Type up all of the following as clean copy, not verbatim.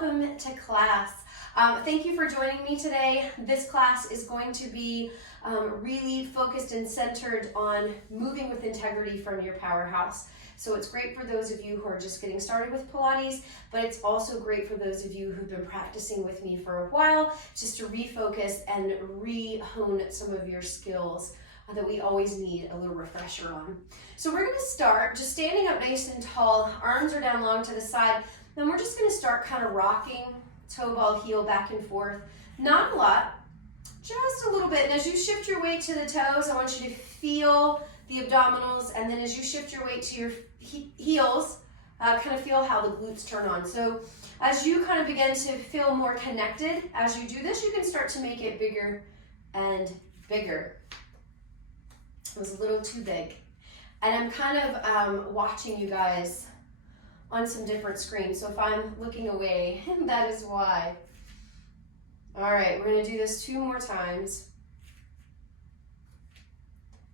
welcome to class. Thank you for joining me today. This class is going to be really focused and centered on moving with integrity from your powerhouse. So it's great for those of you who are just getting started with Pilates, but it's also great for those of you who've been practicing with me for a while, just to refocus and re-hone some of your skills that we always need a little refresher on. So we're gonna start just standing up nice and tall, arms are down long to the side, then we're just gonna start kind of rocking toe ball heel back and forth. Not a lot, just a little bit. And as you shift your weight to the toes, I want you to feel the abdominals, and then as you shift your weight to your heels, kind of feel how the glutes turn on. So as you kind of begin to feel more connected, as you do this, you can start to make it bigger and bigger. It was a little too big. And I'm kind of watching you guys on some different screens. So if I'm looking away, that is why. All right, we're gonna do this 2 more times.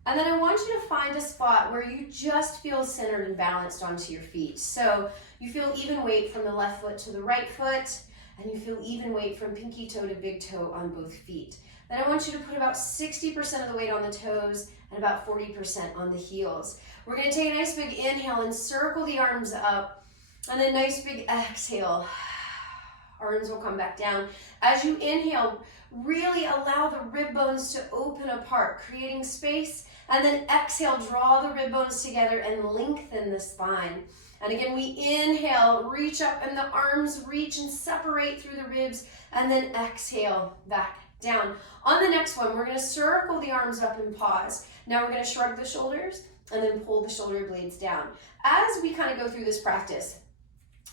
And then I want you to find a spot where you just feel centered and balanced onto your feet. So you feel even weight from the left foot to the right foot, and you feel even weight from pinky toe to big toe on both feet. Then I want you to put about 60% of the weight on the toes and about 40% on the heels. We're gonna take a nice big inhale and circle the arms up, and then nice big exhale. Arms will come back down. As you inhale, really allow the rib bones to open apart, creating space, and then exhale, draw the rib bones together and lengthen the spine. And again, we inhale, reach up, and the arms reach and separate through the ribs, and then exhale back down. On the next one, we're gonna circle the arms up and pause. Now we're gonna shrug the shoulders and then pull the shoulder blades down. As we kind of go through this practice,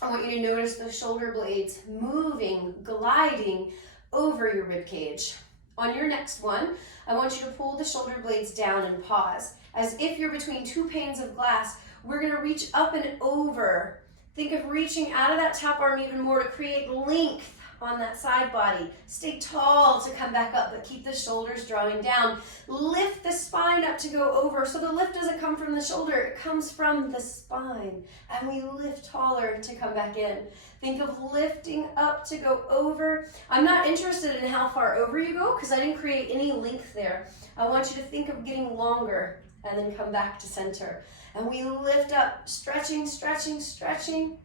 I want you to notice the shoulder blades moving, gliding over your rib cage. On your next one, I want you to pull the shoulder blades down and pause. As if you're between 2 panes of glass, we're gonna reach up and over. Think of reaching out of that top arm even more to create length on that side body. Stay tall to come back up, but keep the shoulders drawing down. Lift the spine up to go over. So the lift doesn't come from the shoulder, it comes from the spine. And we lift taller to come back in. Think of lifting up to go over. I'm not interested in how far over you go because I didn't create any length there. I want you to think of getting longer and then come back to center. And we lift up, stretching, stretching, stretching,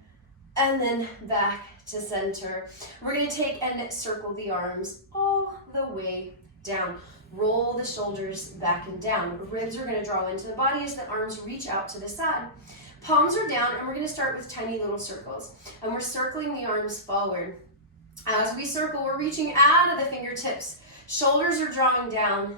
and then back to center. We're gonna take and circle the arms all the way down. Roll the shoulders back and down. Ribs are gonna draw into the body as the arms reach out to the side. Palms are down, and we're gonna start with tiny little circles. And we're circling the arms forward. As we circle, we're reaching out of the fingertips. Shoulders are drawing down,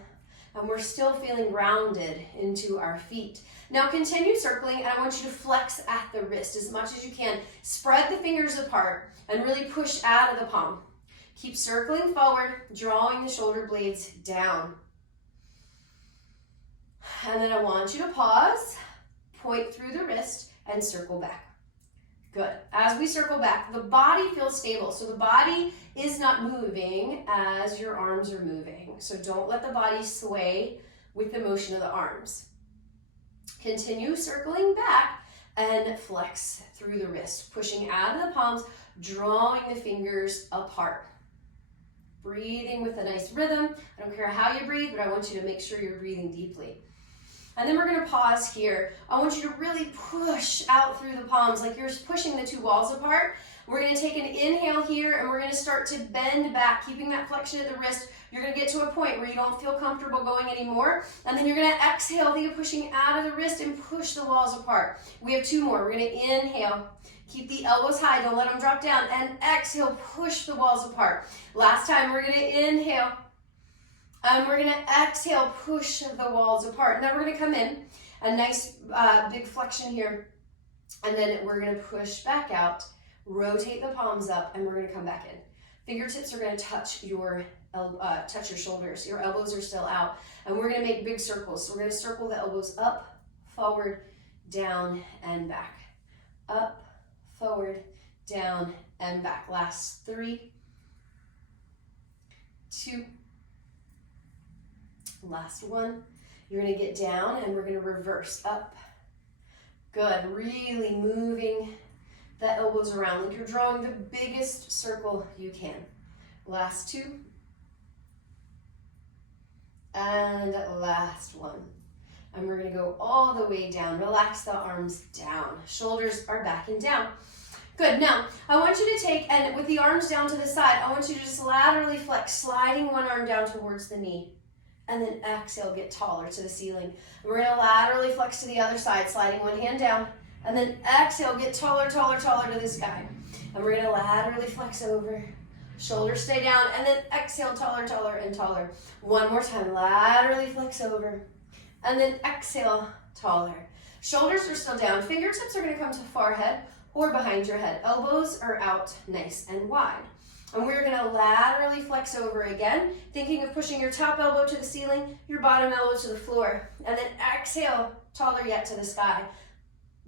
and we're still feeling rounded into our feet. Now continue circling, and I want you to flex at the wrist as much as you can. Spread the fingers apart and really push out of the palm. Keep circling forward, drawing the shoulder blades down. And then I want you to pause, point through the wrist, and circle back. Good. As we circle back, the body feels stable. So the body is not moving as your arms are moving. So don't let the body sway with the motion of the arms. Continue circling back and flex through the wrist, pushing out of the palms, drawing the fingers apart. Breathing with a nice rhythm. I don't care how you breathe, but I want you to make sure you're breathing deeply. And then we're gonna pause here. I want you to really push out through the palms like you're pushing the 2 walls apart. We're gonna take an inhale here, and we're gonna start to bend back, keeping that flexion at the wrist. You're gonna get to a point where you don't feel comfortable going anymore. And then you're gonna exhale, think of pushing out of the wrist and push the walls apart. We have 2 more. We're gonna inhale, keep the elbows high, don't let them drop down, and exhale, push the walls apart. Last time, we're gonna inhale, and we're gonna exhale, push the walls apart. Now we're gonna come in, a nice big flexion here, and then we're gonna push back out, rotate the palms up, and we're gonna come back in. Fingertips are gonna touch your shoulders. Your elbows are still out, and we're gonna make big circles. So we're gonna circle the elbows up, forward, down, and back. Up, forward, down, and back. Last 3, 2, last 1. You're gonna get down, and we're gonna reverse up. Good, really moving the elbows around like you're drawing the biggest circle you can. Last two. And last one. And we're gonna go all the way down. Relax the arms down. Shoulders are back and down. Good, now I want you to take, and with the arms down to the side, I want you to just laterally flex, sliding one arm down towards the knee. And then exhale, get taller to the ceiling. And we're gonna laterally flex to the other side, sliding one hand down. And then exhale, get taller, taller, taller to the sky. And we're gonna laterally flex over. Shoulders stay down, and then exhale, taller, taller, and taller. One more time, laterally flex over. And then exhale, taller. Shoulders are still down. Fingertips are gonna come to forehead or behind your head. Elbows are out nice and wide. And we're gonna laterally flex over again, thinking of pushing your top elbow to the ceiling, your bottom elbow to the floor. And then exhale, taller yet to the sky.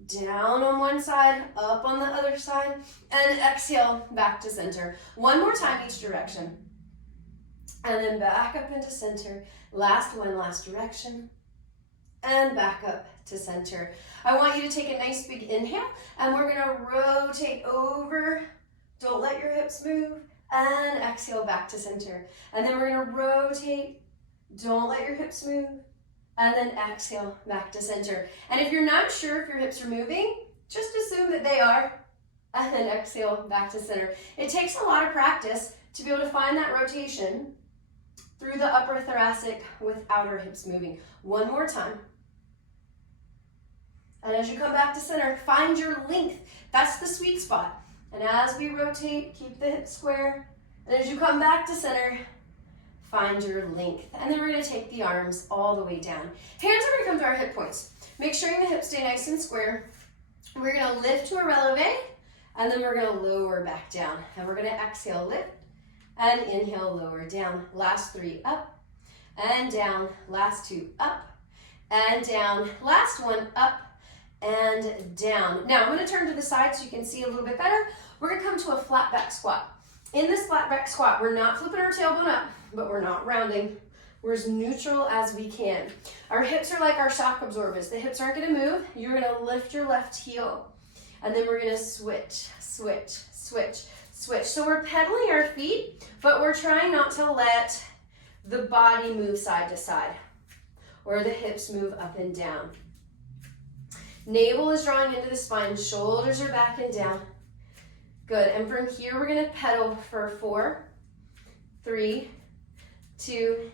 Down on one side, up on the other side, and exhale, back to center. One more time each direction. And then back up into center. Last one, last direction. And back up to center. I want you to take a nice big inhale, and we're gonna rotate over. Don't let your hips move. And exhale, back to center. And then we're gonna rotate. Don't let your hips move. And then exhale, back to center. And if you're not sure if your hips are moving, just assume that they are. And then exhale, back to center. It takes a lot of practice to be able to find that rotation through the upper thoracic without our hips moving. One more time. And as you come back to center, find your length. That's the sweet spot. And as we rotate, keep the hips square. And as you come back to center, find your length. And then we're gonna take the arms all the way down. Hands are gonna come to our hip points. Make sure the hips stay nice and square. We're gonna lift to a releve, and then we're gonna lower back down. And we're gonna exhale, lift, and inhale, lower down. Last three, up, and down. Last two, up, and down. Last one, up, and down. Now, I'm gonna turn to the side so you can see a little bit better. We're gonna come to a flat back squat. In this flat back squat, we're not flipping our tailbone up, but we're not rounding. We're as neutral as we can. Our hips are like our shock absorbers. The hips aren't gonna move. You're gonna lift your left heel. And then we're gonna switch, switch, switch, switch. So we're pedaling our feet, but we're trying not to let the body move side to side or the hips move up and down. Navel is drawing into the spine. Shoulders are back and down. Good, and from here we're gonna pedal for 4, 3, 2,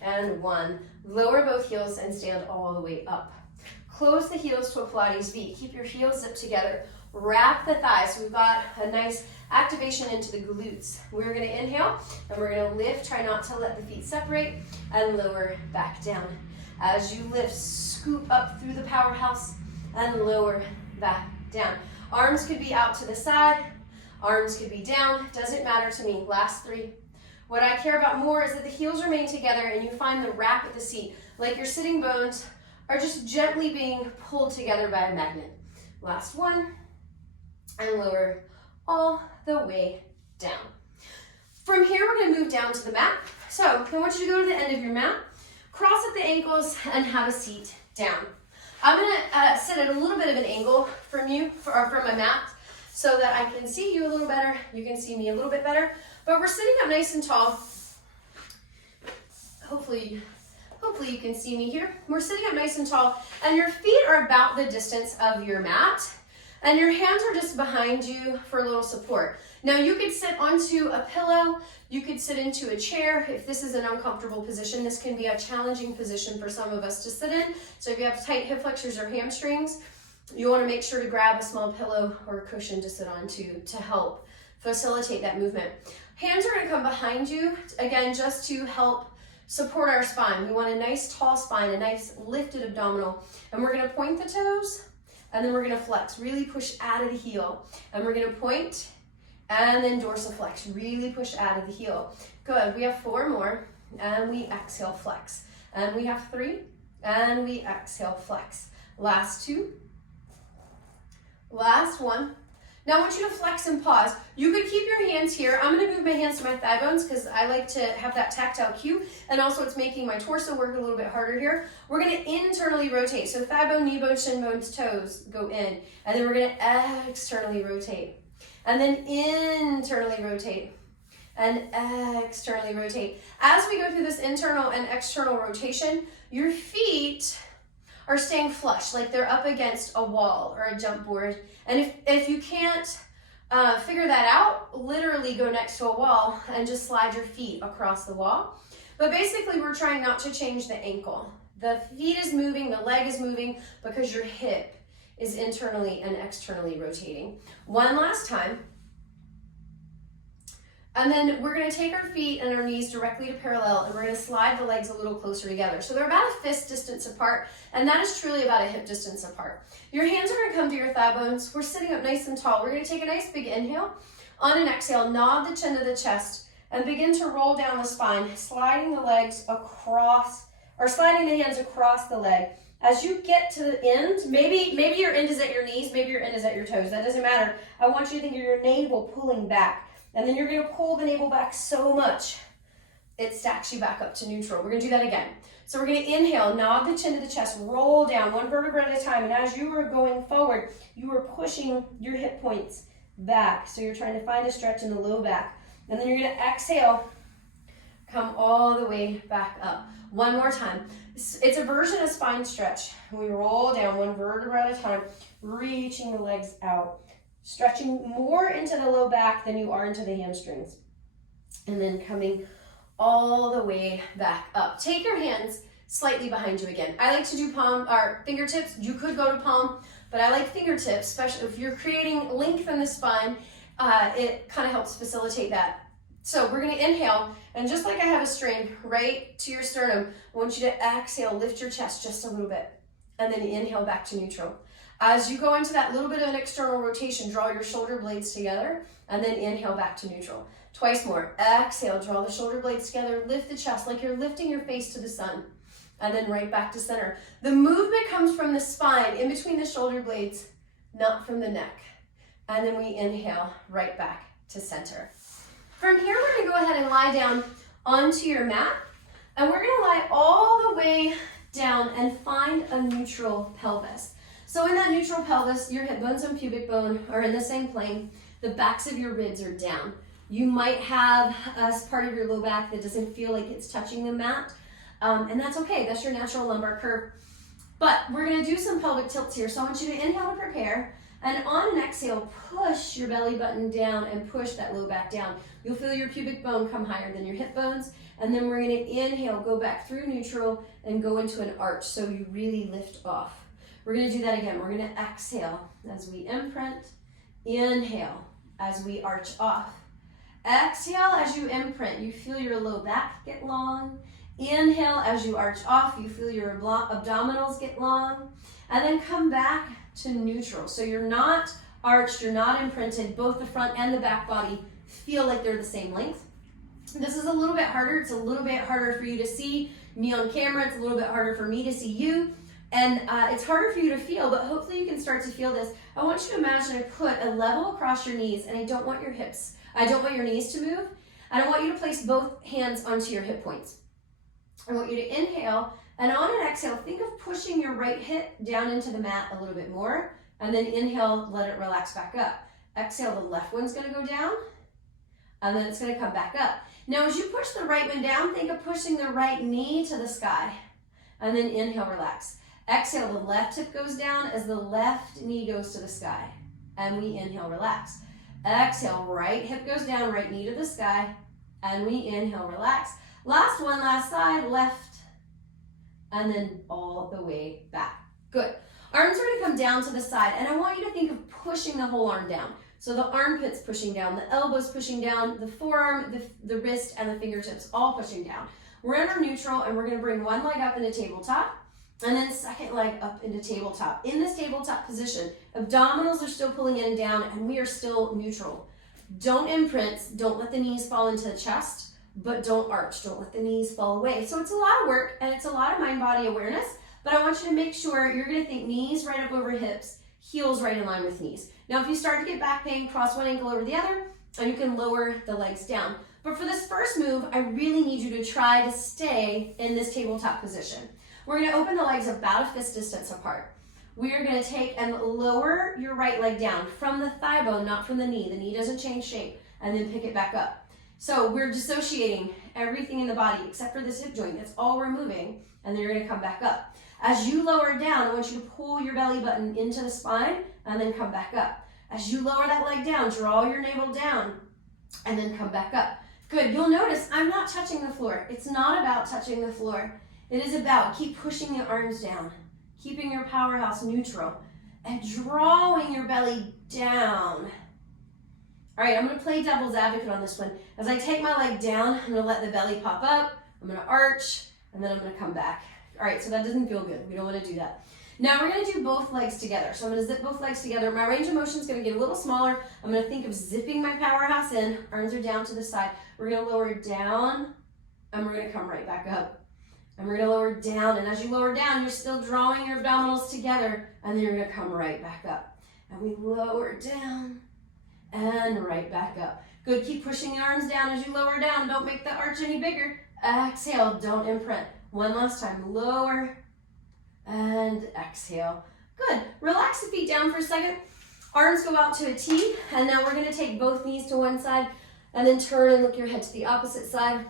and 1. Lower both heels and stand all the way up. Close the heels to a Pilates V. Keep your heels zipped together. Wrap the thighs. So we've got a nice activation into the glutes. We're gonna inhale, and we're gonna lift. Try not to let the feet separate, and lower back down. As you lift, scoop up through the powerhouse, and lower back down. Arms could be out to the side. Arms could be down, doesn't matter to me. Last 3. What I care about more is that the heels remain together and you find the wrap at the seat, like your sitting bones are just gently being pulled together by a magnet. Last 1, and lower all the way down. From here, we're gonna move down to the mat. So I want you to go to the end of your mat, cross at the ankles, and have a seat down. I'm gonna sit at a little bit of an angle from you, or from my mat, so that I can see you a little better, you can see me a little bit better. But we're sitting up nice and tall. Hopefully you can see me here. We're sitting up nice and tall, and your feet are about the distance of your mat, and your hands are just behind you for a little support. Now you could sit onto a pillow, you could sit into a chair. If this is an uncomfortable position, this can be a challenging position for some of us to sit in. So if you have tight hip flexors or hamstrings, you want to make sure to grab a small pillow or a cushion to sit onto to help facilitate that movement. Hands are going to come behind you, again, just to help support our spine. We want a nice tall spine, a nice lifted abdominal. And we're going to point the toes, and then we're going to flex. Really push out of the heel. And we're going to point, and then dorsiflex. Really push out of the heel. Good. We have 4 more, and we exhale, flex. And we have 3, and we exhale, flex. Last 2. Last 1. Now I want you to flex and pause. You could keep your hands here. I'm gonna move my hands to my thigh bones because I like to have that tactile cue, and also it's making my torso work a little bit harder here. We're gonna internally rotate. So thigh bone, knee bone, shin bones, toes go in, and then we're gonna externally rotate. And then internally rotate, and externally rotate. As we go through this internal and external rotation, your feet are staying flush, like they're up against a wall or a jump board. And if you can't figure that out, literally go next to a wall and just slide your feet across the wall. But basically, we're trying not to change the ankle. The feet is moving, the leg is moving because your hip is internally and externally rotating. One last time. And then we're gonna take our feet and our knees directly to parallel, and we're gonna slide the legs a little closer together. So they're about a fist distance apart, and that is truly about a hip distance apart. Your hands are gonna come to your thigh bones. We're sitting up nice and tall. We're gonna take a nice big inhale. On an exhale, nod the chin to the chest, and begin to roll down the spine, sliding the legs across, or sliding the hands across the leg. As you get to the end, maybe your end is at your knees, maybe your end is at your toes. That doesn't matter. I want you to think of your navel pulling back. And then you're gonna pull the navel back so much, it stacks you back up to neutral. We're gonna do that again. So we're gonna inhale, nod the chin to the chest, roll down one vertebra at a time. And as you are going forward, you are pushing your hip points back. So you're trying to find a stretch in the low back. And then you're gonna exhale, come all the way back up. One more time. It's a version of spine stretch. We roll down one vertebra at a time, reaching the legs out. Stretching more into the low back than you are into the hamstrings. And then coming all the way back up. Take your hands slightly behind you again. I like to do palm or fingertips. You could go to palm, but I like fingertips, especially if you're creating length in the spine. It kind of helps facilitate that. So we're gonna inhale, and just like I have a string right to your sternum, I want you to exhale, lift your chest just a little bit, and then inhale back to neutral. As you go into that little bit of an external rotation, draw your shoulder blades together, and then inhale back to neutral. Twice more. Exhale, draw the shoulder blades together, lift the chest like you're lifting your face to the sun, and then right back to center. The movement comes from the spine, in between the shoulder blades, not from the neck. And then we inhale right back to center. From here, we're gonna go ahead and lie down onto your mat, and we're gonna lie all the way down and find a neutral pelvis. So in that neutral pelvis, your hip bones and pubic bone are in the same plane. The backs of your ribs are down. You might have a part of your low back that doesn't feel like it's touching the mat, and that's okay. That's your natural lumbar curve. But we're gonna do some pelvic tilts here. So I want you to inhale to prepare, and on an exhale, push your belly button down and push that low back down. You'll feel your pubic bone come higher than your hip bones, and then we're gonna inhale, go back through neutral, and go into an arch so you really lift off. We're gonna do that again. We're gonna exhale as we imprint, inhale as we arch off. Exhale as you imprint, you feel your low back get long. Inhale as you arch off, you feel your abdominals get long. And then come back to neutral. So you're not arched, you're not imprinted. Both the front and the back body feel like they're the same length. This is a little bit harder. It's a little bit harder for you to see me on camera. It's a little bit harder for me to see you. And it's harder for you to feel, but hopefully you can start to feel this. I want you to imagine I put a level across your knees, and I don't want your knees to move, and I want you to place both hands onto your hip points. I want you to inhale, and on an exhale, think of pushing your right hip down into the mat a little bit more, and then inhale, let it relax back up. Exhale, the left one's gonna go down, and then it's gonna come back up. Now, as you push the right one down, think of pushing the right knee to the sky, and then inhale, relax. Exhale, the left hip goes down as the left knee goes to the sky. And we inhale, relax. Exhale, right hip goes down, right knee to the sky. And we inhale, relax. Last one, last side, left. And then all the way back. Good. Arms are gonna come down to the side, and I want you to think of pushing the whole arm down. So the armpit's pushing down, the elbows pushing down, the forearm, the wrist, and the fingertips all pushing down. We're in our neutral, and we're gonna bring one leg up into tabletop, and then second leg up into tabletop. In this tabletop position, abdominals are still pulling in and down, and we are still neutral. Don't imprint, don't let the knees fall into the chest, but don't arch, don't let the knees fall away. So it's a lot of work, and it's a lot of mind-body awareness, but I want you to make sure you're gonna think knees right up over hips, heels right in line with knees. Now, if you start to get back pain, cross one ankle over the other, and you can lower the legs down. But for this first move, I really need you to try to stay in this tabletop position. We're gonna open the legs about a fist distance apart. We are gonna take and lower your right leg down from the thigh bone, not from the knee. The knee doesn't change shape, and then pick it back up. So we're dissociating everything in the body except for this hip joint. That's all we're moving, and then you're gonna come back up. As you lower down, I want you to pull your belly button into the spine and then come back up. As you lower that leg down, draw your navel down and then come back up. Good, you'll notice I'm not touching the floor. It's not about touching the floor. It is about keep pushing the arms down, keeping your powerhouse neutral and drawing your belly down. All right, I'm gonna play devil's advocate on this one. As I take my leg down, I'm gonna let the belly pop up, I'm gonna arch, and then I'm gonna come back. All right, so that doesn't feel good. We don't wanna do that. Now we're gonna do both legs together. So I'm gonna zip both legs together. My range of motion is gonna get a little smaller. I'm gonna think of zipping my powerhouse in, arms are down to the side. We're gonna lower down, and we're gonna come right back up. And we're gonna lower down, and as you lower down, you're still drawing your abdominals together, and then you're gonna come right back up. And we lower down, and right back up. Good, keep pushing the arms down as you lower down. Don't make the arch any bigger. Exhale, don't imprint. One last time, lower, and exhale. Good, relax the feet down for a second. Arms go out to a T, and now we're gonna take both knees to one side, and then turn and look your head to the opposite side.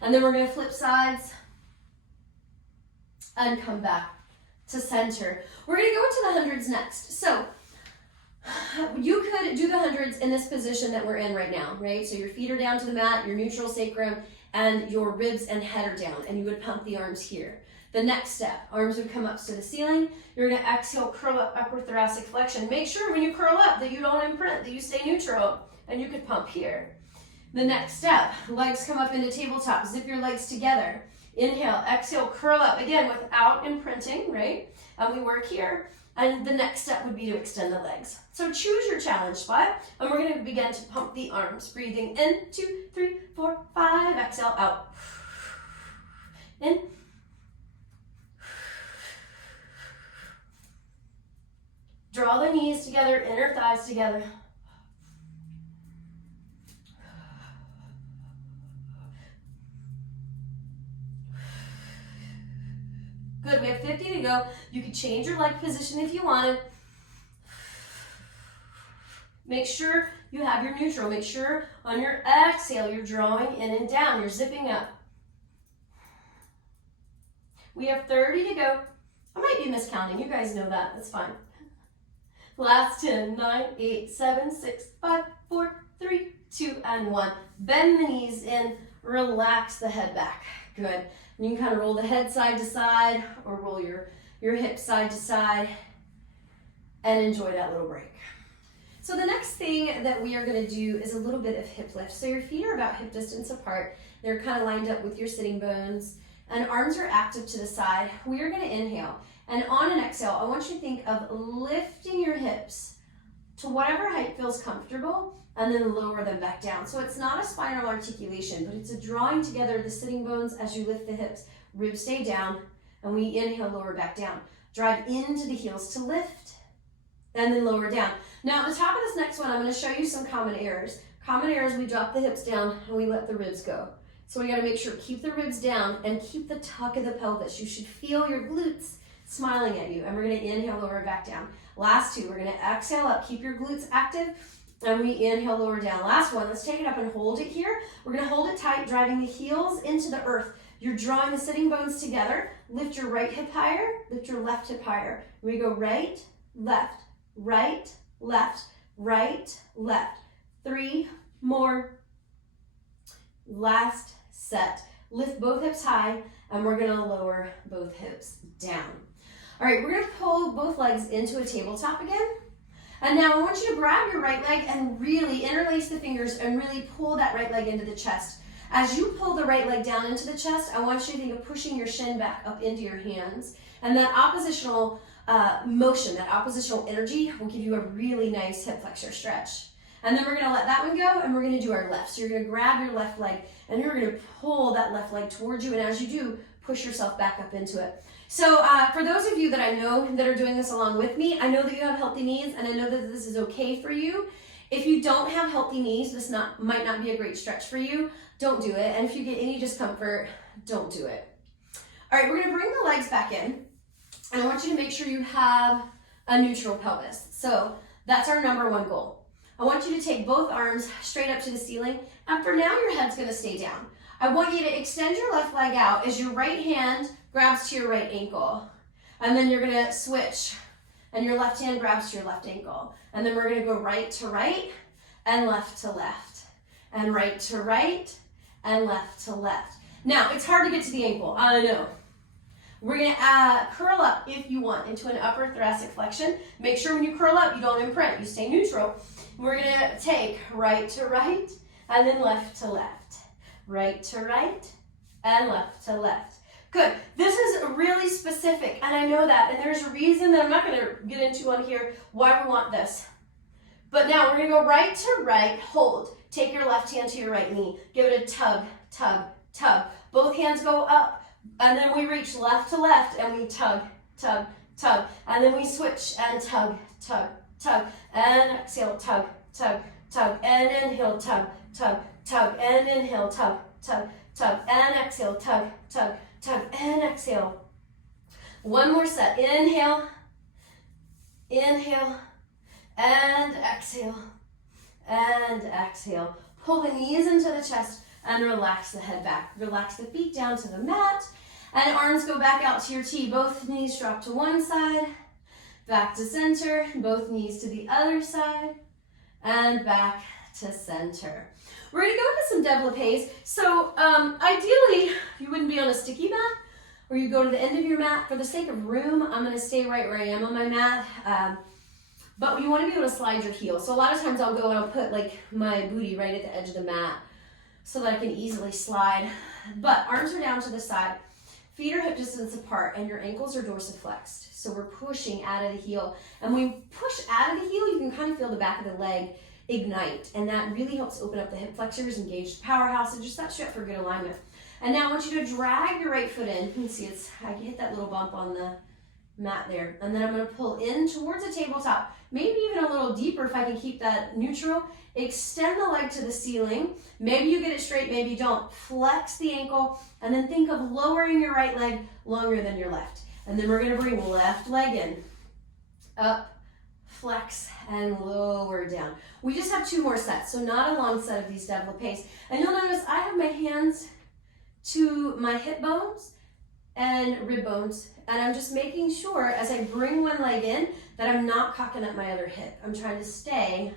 And then we're gonna flip sides, and come back to center. We're gonna go into the hundreds next. So, you could do the hundreds in this position that we're in right now, right? So your feet are down to the mat, your neutral sacrum, and your ribs and head are down, and you would pump the arms here. The next step, arms would come up to the ceiling. You're gonna exhale, curl up, upper thoracic flexion. Make sure when you curl up that you don't imprint, that you stay neutral, and you could pump here. The next step, legs come up into tabletop, zip your legs together. Inhale, exhale, curl up, again without imprinting, right? And we work here. And the next step would be to extend the legs. So choose your challenge spot, and we're gonna begin to pump the arms. Breathing in, 2, 3, 4, 5, exhale, out. In. Draw the knees together, inner thighs together. Good, we have 50 to go. You could change your leg position if you wanted. Make sure you have your neutral. Make sure on your exhale, you're drawing in and down. You're zipping up. We have 30 to go. I might be miscounting. You guys know that. That's fine. Last 10, 9, 8, 7, 6, 5, 4, 3, 2, and 1. Bend the knees in. Relax the head back. Good. And you can kind of roll the head side to side or roll your hips side to side and enjoy that little break. So the next thing that we are going to do is a little bit of hip lift. So your feet are about hip distance apart. They're kind of lined up with your sitting bones and arms are active to the side. We are going to inhale. And on an exhale, I want you to think of lifting your hips to whatever height feels comfortable and then lower them back down. So it's not a spinal articulation, but it's a drawing together the sitting bones as you lift the hips. Ribs stay down, and we inhale, lower back down. Drive into the heels to lift, and then lower down. Now, at the top of this next one, I'm gonna show you some common errors. Common errors, we drop the hips down, and we let the ribs go. So we gotta make sure, keep the ribs down, and keep the tuck of the pelvis. You should feel your glutes smiling at you, and we're gonna inhale, lower back down. Last two, we're gonna exhale up, keep your glutes active, and we inhale, lower down. Last one, let's take it up and hold it here. We're gonna hold it tight, driving the heels into the earth. You're drawing the sitting bones together. Lift your right hip higher, lift your left hip higher. We go right, left, right, left, right, left. 3 more. Last set. Lift both hips high, and we're gonna lower both hips down. All right, we're gonna pull both legs into a tabletop again. And now I want you to grab your right leg and really interlace the fingers and really pull that right leg into the chest. As you pull the right leg down into the chest, I want you to think of pushing your shin back up into your hands. And that oppositional motion, that oppositional energy will give you a really nice hip flexor stretch. And then we're gonna let that one go and we're gonna do our left. So you're gonna grab your left leg and you're gonna pull that left leg towards you. And as you do, push yourself back up into it. So for those of you that I know that are doing this along with me, I know that you have healthy knees, and I know that this is okay for you. If you don't have healthy knees, this might not be a great stretch for you. Don't do it. And if you get any discomfort, don't do it. All right, we're gonna bring the legs back in, and I want you to make sure you have a neutral pelvis. So that's our number one goal. I want you to take both arms straight up to the ceiling, and for now your head's gonna stay down. I want you to extend your left leg out as your right hand grabs to your right ankle, and then you're gonna switch, and your left hand grabs to your left ankle, and then we're gonna go right to right, and left to left, and right to right, and left to left. Now, it's hard to get to the ankle, I know. We're gonna curl up, if you want, into an upper thoracic flexion. Make sure when you curl up, you don't imprint, you stay neutral. We're gonna take right to right, and then left to left. Right to right, and left to left. Good. This is really specific, and I know that, and there's a reason that I'm not gonna get into on here why we want this. But now we're gonna go right to right, hold. Take your left hand to your right knee. Give it a tug, tug, tug. Both hands go up, and then we reach left to left, and we tug, tug, tug. And then we switch and tug, tug, tug. And exhale, tug, tug, tug. And inhale, tug, tug, tug. And inhale, tug, tug, tug. And exhale, tug, tug, tug. And exhale. One more set. Inhale, inhale, and exhale, and exhale. Pull the knees into the chest and relax the head back. Relax the feet down to the mat, and arms go back out to your T. Both knees drop to one side, back to center, both knees to the other side, and back to center. We're gonna go into some développés. So ideally, you wouldn't be on a sticky mat, or you go to the end of your mat. For the sake of room, I'm gonna stay right where I am on my mat. But you wanna be able to slide your heel. So a lot of times I'll go and I'll put like my booty right at the edge of the mat so that I can easily slide. But arms are down to the side, feet are hip distance apart, and your ankles are dorsiflexed. So we're pushing out of the heel. And when we push out of the heel, you can kind of feel the back of the leg ignite. And that really helps open up the hip flexors, engage the powerhouse, and just sets you up for good alignment. And now I want you to drag your right foot in. You can see I hit that little bump on the mat there. And then I'm gonna pull in towards the tabletop, maybe even a little deeper if I can keep that neutral. Extend the leg to the ceiling. Maybe you get it straight, maybe you don't. Flex the ankle, and then think of lowering your right leg longer than your left. And then we're gonna bring left leg in, up, flex, and lower down. We just have 2 more sets, so not a long set of these développés. And you'll notice I have my hands to my hip bones and rib bones, and I'm just making sure as I bring one leg in that I'm not cocking up my other hip. I'm trying to stay,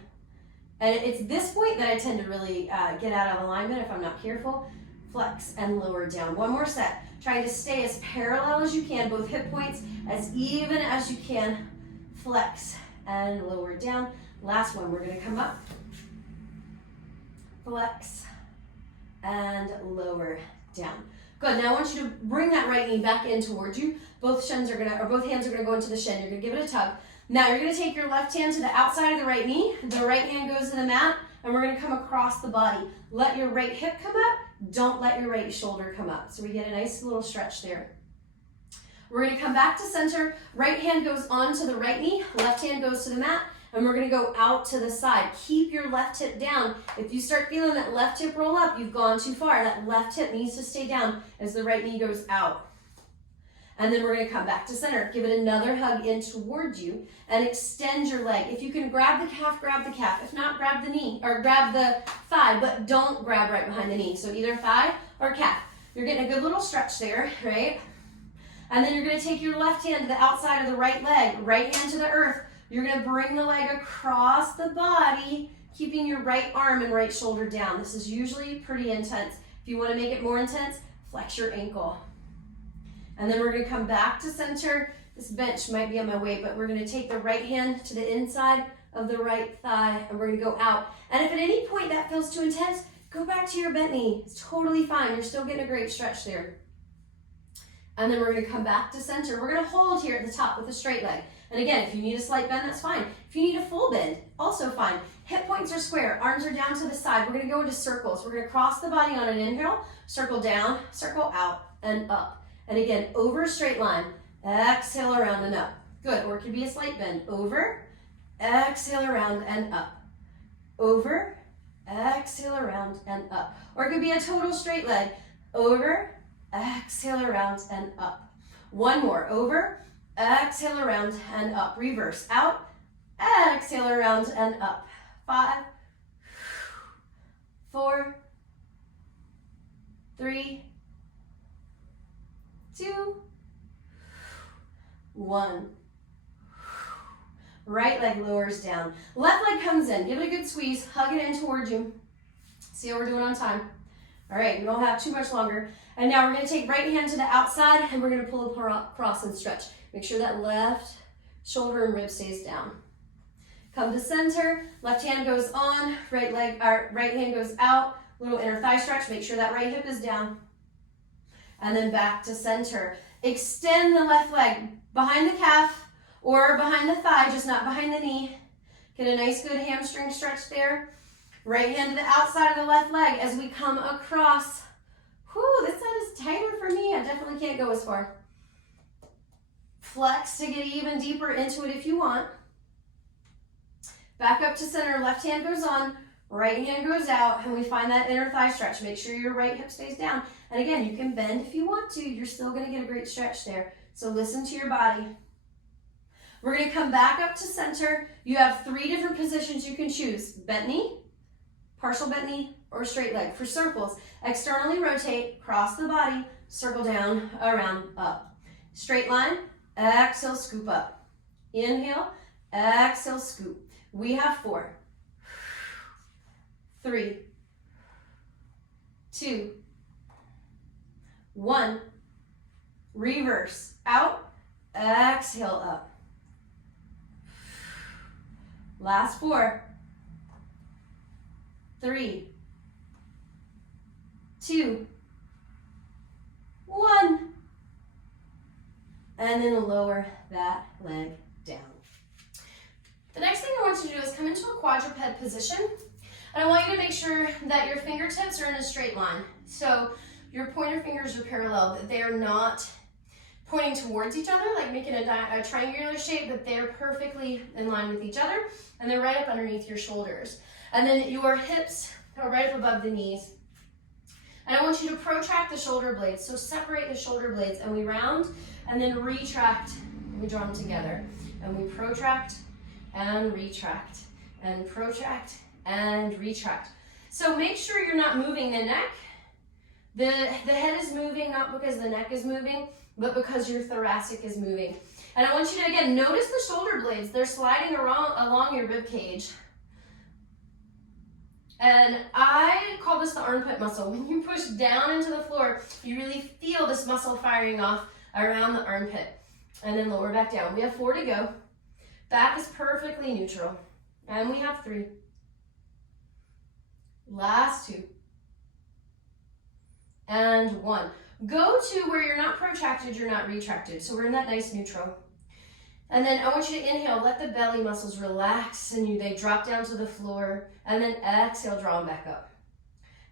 and it's this point that I tend to really get out of alignment if I'm not careful. Flex and lower down. One more set. Trying to stay as parallel as you can, both hip points as even as you can. Flex and lower down. Last one, we're gonna come up, flex, and lower down. Good, now I want you to bring that right knee back in towards you. Both hands are gonna go into the shin. You're gonna give it a tug. Now you're gonna take your left hand to the outside of the right knee. The right hand goes to the mat, and we're gonna come across the body. Let your right hip come up. Don't let your right shoulder come up. So we get a nice little stretch there. We're gonna come back to center. Right hand goes onto the right knee. Left hand goes to the mat. And we're gonna go out to the side. Keep your left hip down. If you start feeling that left hip roll up, you've gone too far. That left hip needs to stay down as the right knee goes out. And then we're gonna come back to center. Give it another hug in towards you and extend your leg. If you can grab the calf, grab the calf. If not, grab the knee or grab the thigh, but don't grab right behind the knee. So either thigh or calf. You're getting a good little stretch there, right? And then you're gonna take your left hand to the outside of the right leg, right hand to the earth. You're gonna bring the leg across the body, keeping your right arm and right shoulder down. This is usually pretty intense. If you wanna make it more intense, flex your ankle. And then we're gonna come back to center. This bench might be on my way, but we're gonna take the right hand to the inside of the right thigh, and we're gonna go out. And if at any point that feels too intense, go back to your bent knee. It's totally fine. You're still getting a great stretch there. And then we're gonna come back to center. We're gonna hold here at the top with a straight leg. And again, if you need a slight bend, that's fine. If you need a full bend, also fine. Hip points are square, arms are down to the side. We're gonna go into circles. We're gonna cross the body on an inhale, circle down, circle out, and up. And again, over straight line. Exhale around and up. Good, or it could be a slight bend. Over, exhale around and up. Over, exhale around and up. Or it could be a total straight leg. Over, exhale around and up. One more. Over, exhale around and up. Reverse. Out, exhale around and up. 5, 4, 3, 2, 1. Right leg lowers down. Left leg comes in. Give it a good squeeze. Hug it in towards you. See how we're doing on time. All right, we don't have too much longer. And now we're going to take right hand to the outside and we're going to pull across and stretch. Make sure that left shoulder and rib stays down. Come to center. Left hand goes on. Right hand goes out. Little inner thigh stretch. Make sure that right hip is down. And then back to center. Extend the left leg behind the calf or behind the thigh, just not behind the knee. Get a nice good hamstring stretch there. Right hand to the outside of the left leg as we come across. Whew, this side is tighter for me. I definitely can't go as far. Flex to get even deeper into it if you want. Back up to center. Left hand goes on. Right hand goes out. And we find that inner thigh stretch. Make sure your right hip stays down. And again, you can bend if you want to. You're still going to get a great stretch there. So listen to your body. We're going to come back up to center. You have 3 different positions you can choose. Bent knee, partial bent knee, or straight leg. For circles, externally rotate, cross the body, circle down, around, up. Straight line, exhale, scoop up. Inhale, exhale, scoop. We have 4, 3, 2, 1. Reverse. Out, exhale, up. Last 4, 3, 2, 1. And then lower that leg down. The next thing I want you to do is come into a quadruped position. And I want you to make sure that your fingertips are in a straight line. So your pointer fingers are parallel, that they are not pointing towards each other, like making a triangular shape, but they're perfectly in line with each other. And they're right up underneath your shoulders. And then your hips are right up above the knees. And I want you to protract the shoulder blades. So separate the shoulder blades and we round and then retract. We draw them together. And we protract and retract and protract and retract. So make sure you're not moving the neck. The head is moving not because the neck is moving, but because your thoracic is moving. And I want you to, again, notice the shoulder blades. They're sliding along your rib cage. And I call this the armpit muscle. When you push down into the floor, you really feel this muscle firing off around the armpit. And then lower back down. We have 4 to go. Back is perfectly neutral. And we have 3. Last 2. And 1. Go to where you're not protracted, you're not retracted. So we're in that nice neutral. And then I want you to inhale, let the belly muscles relax and they drop down to the floor. And then exhale, draw them back up.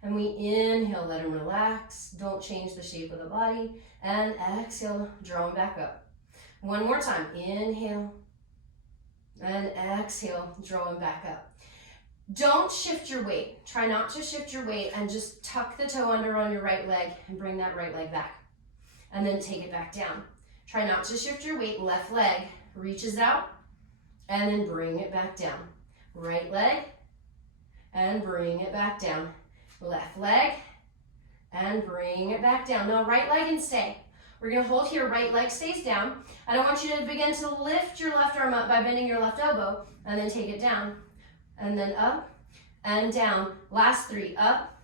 And we inhale, let them relax. Don't change the shape of the body. And exhale, draw them back up. One more time, inhale. And exhale, draw them back up. Don't shift your weight. Try not to shift your weight and just tuck the toe under on your right leg and bring that right leg back. And then take it back down. Try not to shift your weight. Left leg reaches out and then bring it back down. Right leg and bring it back down. Left leg and bring it back down. Now right leg and stay. We're going to hold here. Right leg stays down. And I want you to begin to lift your left arm up by bending your left elbow and then take it down. And then up and down. Last 3, up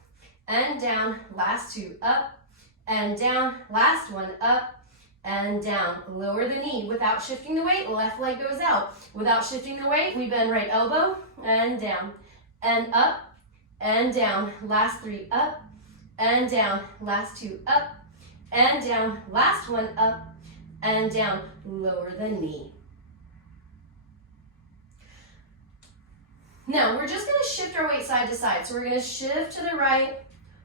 and down. Last 2, up and down. Last 1, up and down. Lower the knee without shifting the weight. Left leg goes out. Without shifting the weight, we bend right elbow and down. And up and down. Last 3, up and down. Last 2, up and down. Last 1, up and down. Lower the knee. Now, we're just going to shift our weight side to side. So we're going to shift to the right,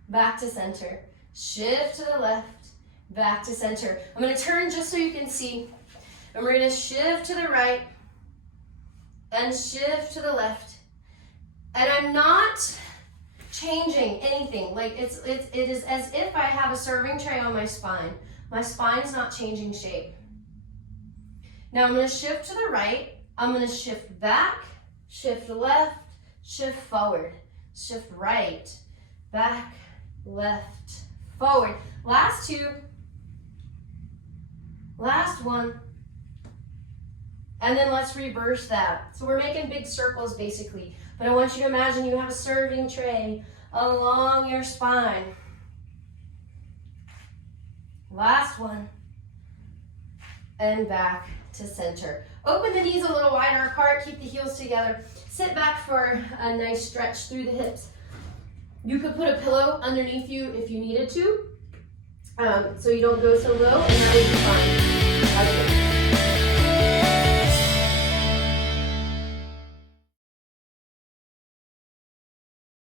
back to center. Shift to the left, back to center. I'm gonna turn just so you can see. And we're gonna shift to the right and shift to the left. And I'm not changing anything. Like it is as if I have a serving tray on my spine. My spine is not changing shape. Now I'm gonna shift to the right. I'm gonna shift back, shift left, shift forward, shift right, back, left, forward. Last two. Last one. And then let's reverse that. So we're making big circles basically, but I want you to imagine you have a serving tray along your spine. Last one. And back to center. Open the knees a little wider apart, keep the heels together. Sit back for a nice stretch through the hips. You could put a pillow underneath you if you needed to, so you don't go so low, and that would be fine.